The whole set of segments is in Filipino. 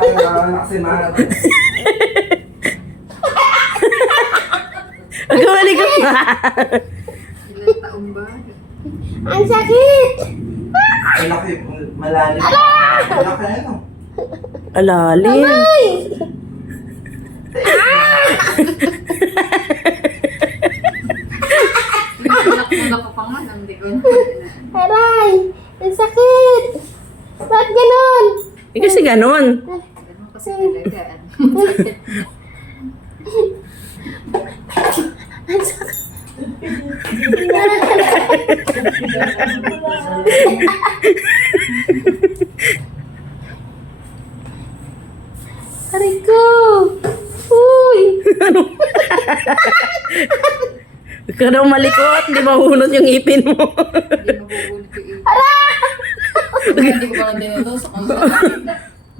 Kasi mahal. Magkamalikot na. Ilang taon ba? Ang sakit! Malaki. Malalim. Malaki ano? Alalim. Ay! Tulak ko pa nga, hindi ko na. Aray! Ang sakit! Ba't ganon? Eh, kasi ganon. Ganun kasi talaga. Ang sakit! Aray ko! Uy! Huwag ka daw malikot. Hindi mahunot yung ipin mo. Hindi mabubulot yung ipin. Hindi ko pa din ito sa kanila.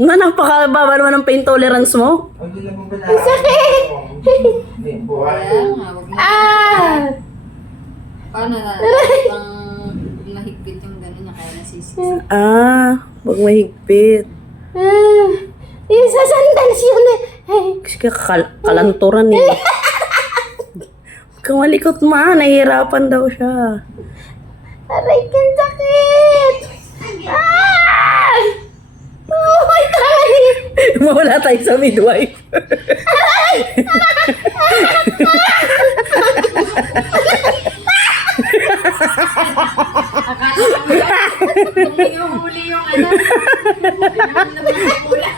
Nga, napakababa naman ng pain tolerance mo. Hindi lang mo pala. Sakit! Hindi, buhay. Kaya nga, huwag mo. Ah! Paano na? Ang nahigpit yung gano'n niya, kaya nasisisi. Huwag mahigpit. Ah! Yung sa sandals yun eh. Ay, Kasi kalanturan eh. Huwag ka malikot ma. Nahihirapan daw siya. aray ko, ang sakit! Ah! Uy, taray! Mawala tayo sa midwife. Kung yung huli yung ano, yung naman yung hula.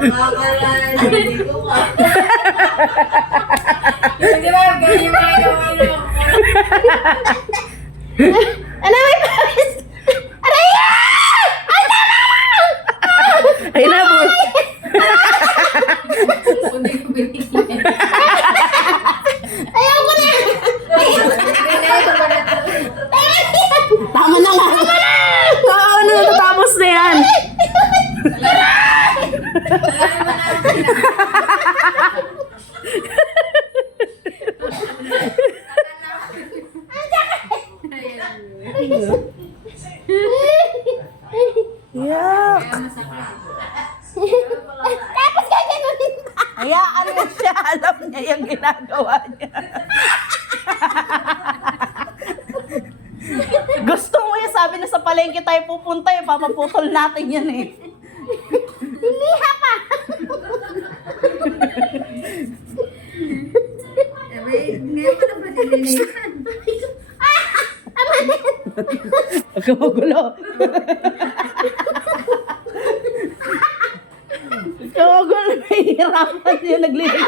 Makakalan, hindi ko ka. Di ba, ganyan yung mga yung Ano may pawis? Aray! Ay na po. Hindi ko binigyan. Ayaw ko na! Tama na nga. Ano na tatapos na yan? Yak. Tapos gaganunin pa! Hayaan mo siya. Alam niya yung ginagawa niya. Gusto mo yan. Sabi na sa palengke tayo pupunta. Papaputol natin yan eh. Hiniha pa! Ngayon ko na ba dinilihan? Huwag ka magulo. Huwag ka magulo. Mahihirapan siya naglilig.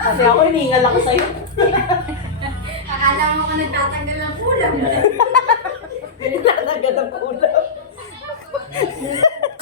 Kasi ako hiningal ako sa'yo. Akala mo ka nagtatanggal ng kulam. Nagdagal ang ulam.